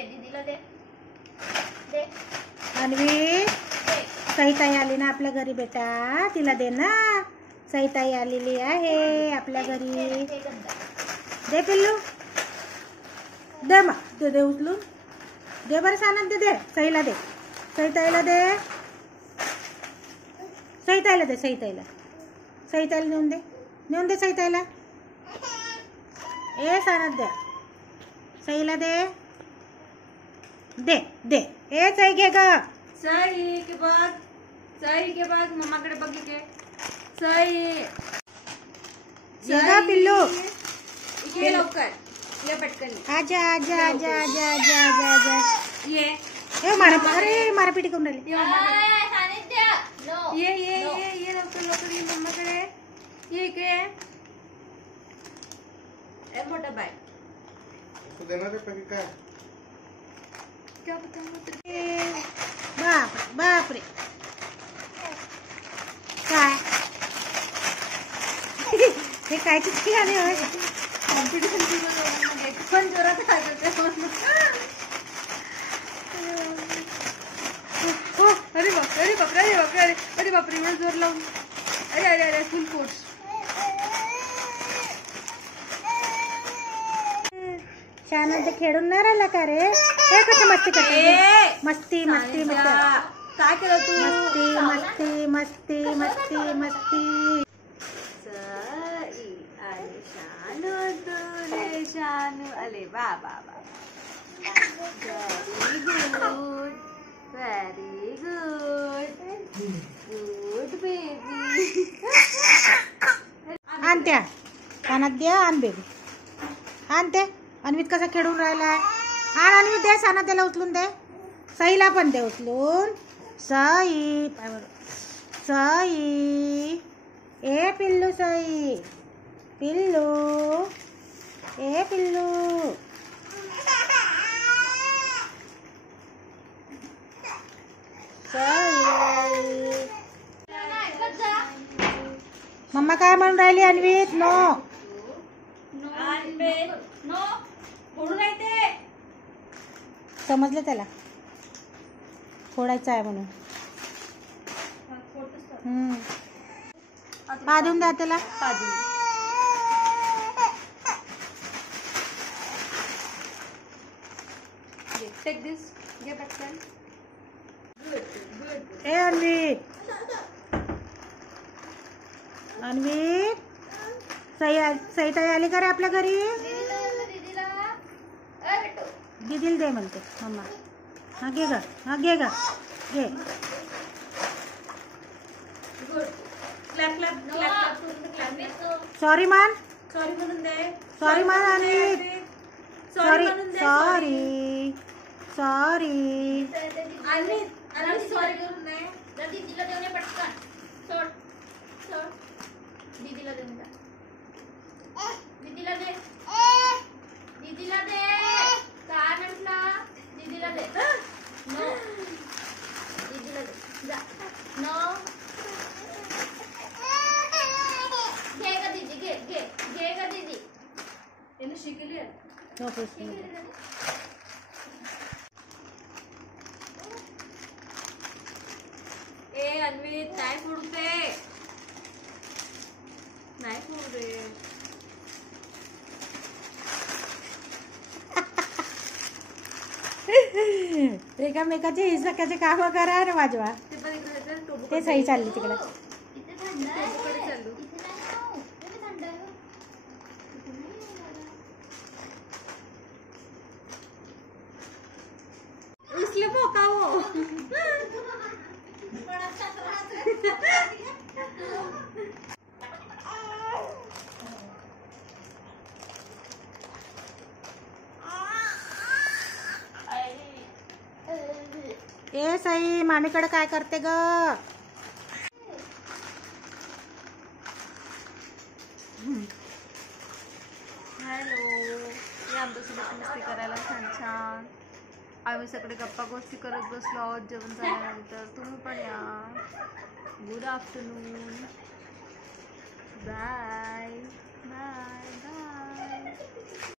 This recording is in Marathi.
दे दीदीला दे दे अन्वी, सईताई आली ना आपल्या घरी बेटा, तिला दे ना. सईताई आलेली आहे आपल्या घरी. दे पिल्लू, दे मग, दे दे उचलून दे बरं. सानंद दे, सईला दे, सईताईला दे, सईताईला दे, सईताईला सईताईला नेऊन दे सईताईला. ए सानंद द्या, सईला दे दे दे. ए सई घे ग. सई के बाद, सई के बाद मम्माकडे बघितले. सई ये ग पिल्लू, ये लवकर, ये पटकन आजा आजा आजा आजा आजा आजा आजा. ये ए अरे मारापिटी करून राहिली. ये ये ये ये लवकर लवकर ये मम्माकडे. ये इकडे ए मोठा बाय देणार आहे काय. क्या बताऊं. बाप बापरे, काय हे काय चिठ्ठी आली होय. कॉम्पिटिशन पण जोरात अरे बाप अरे बाप अरे बाप अरे अरे बापरे एवढं जोर लावून. अरे अरे अरे फुल फोर्स. शानंद खेळून नाही राहिला का रे. हे कसं मस्ती करते. मस्ती मस्ती मस्ती काय केलं तू. मस्ती मस्ती मस्ती मस्ती मस्ती. सई आणि शानू तुले शानू. अरे वा वा वा, व्हेरी गुड गुड बेबी. आणत्या कानात द्या. आण बेबी, आणते. अन्वित कसा खेळून राहिलाय. आण अन्वित, दे साना त्याला उचलून दे. सईला पण दे उचलून. सई सई, ए पिल्लू सई, पिल्लू ए पिल्लू. सई, मम्मा काय म्हणून राहिली अन्वित. नो समजलं त्याला, फोडायचं आहे म्हणून. पा देऊन द्या त्याला. टेक दिस, घे पटकन. ए अन्वित, अन्वित, सईताई आली का रे आपल्या घरी. दीदीला दे म्हणते मम्मा. हा घे ग, हा घे ग, घे. सॉरी मान, सॉरी म्हणून दे. सॉरी मान Anvit. Sorry sorry sorry. Sorry करून दे. दीदीला देऊन ये पटकन. सोड सोड, दीदीला देऊन जा. दीदीला दे, दीदीला दे. काय म्हटलं. दीदीला दे. नो, दीदीला दे जा. नो, घे ग दीदी, घे घे घे ग दीदी. त्याने शिकली आहे. ए अन्वित, नाही फोडू दे, नाही फोडू दे. एकामेकाचे हिसकाचे काम करा ना वाजवा. ते सही चालली तिकडे. इसलिए मौका हो. ए सई, मामीकडे काय करते ग. हॅलो, या आमच्यासोबत मस्ती करायला छान छान. आम्ही सगळे गप्पा गोष्टी करत बसलो आहोत जेवण झाल्यानंतर. तुम्ही पण या. Good afternoon. Bye bye bye.